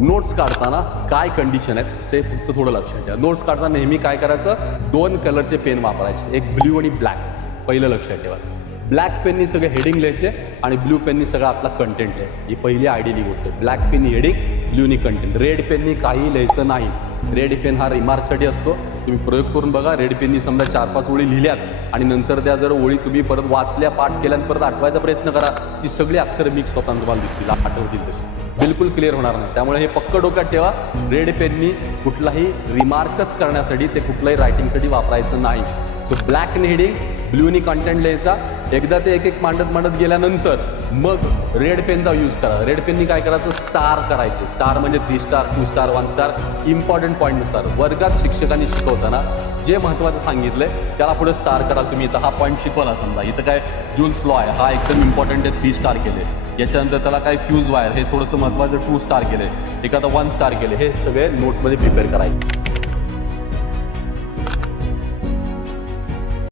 Notes काढताना काय condition आहेत ते फक्त थोडं लक्षात ठेवा. नोट्स काढताना नेहमी काय करायचं, 2 कलरचे पेन वापरायचे, एक ब्ल्यू आणि ब्लॅक. पहिलं लक्षात ठेवा. ब्लॅक पेननी सगळे हेडिंग लिहायचे आणि ब्ल्यू पेननी सगळं आपला कंटेंट लिहायचं. ही पहिली आयडियली गोष्ट आहे. ब्लॅक पेननी हेडिंग, ब्ल्यूनी कंटेंट. रेड पेननी काही लिहायचं नाही. रेड पेन हा रिमार्कसाठी असतो. तुम्ही प्रयोग करून बघा. रेड पेननी समजा 4-5 ओळी लिहिल्यात आणि नंतर त्या जर ओळी तुम्ही परत वाचल्या, पाठ केल्यानं परत आठवायचा प्रयत्न करा, ती सगळी अक्षरं मिक्स होताना तुम्हाला दिसतील, आठवतील तशी. बिलकुल क्लिअर होणार नाही. त्यामुळे हे पक्क डोक्यात ठेवा. रेड पेननी कुठलाही रिमार्कच करण्यासाठी, ते कुठल्याही रायटिंगसाठी वापरायचं नाही. सो ब्लॅकने हेडिंग, ब्ल्यूनी कंटेंट लिहायचा. एकदा ते एक मांडत गेल्यानंतर मग रेड पेनचा यूज करा. रेड पेननी काय करायचं, स्टार करायचे. स्टार म्हणजे 3 स्टार, 2 स्टार, 1 स्टार. इम्पॉर्टंट पॉईंटनुसार वर्गात शिक्षकांनी शिकवताना जे महत्त्वाचं सांगितलंय त्याला पुढे स्टार करा तुम्ही. इथं हा पॉईंट शिकवला समजा, इथं काय जूल्स लॉ आहे, हा एकदम इम्पॉर्टंट आहे, 3 स्टार केले. याच्यानंतर त्याला काय फ्यूज वायर, हे थोडंसं महत्त्वाचं 2 स्टार केले. एखादा 1 स्टार केले. हे सगळे नोट्समध्ये प्रिपेअर करायचे.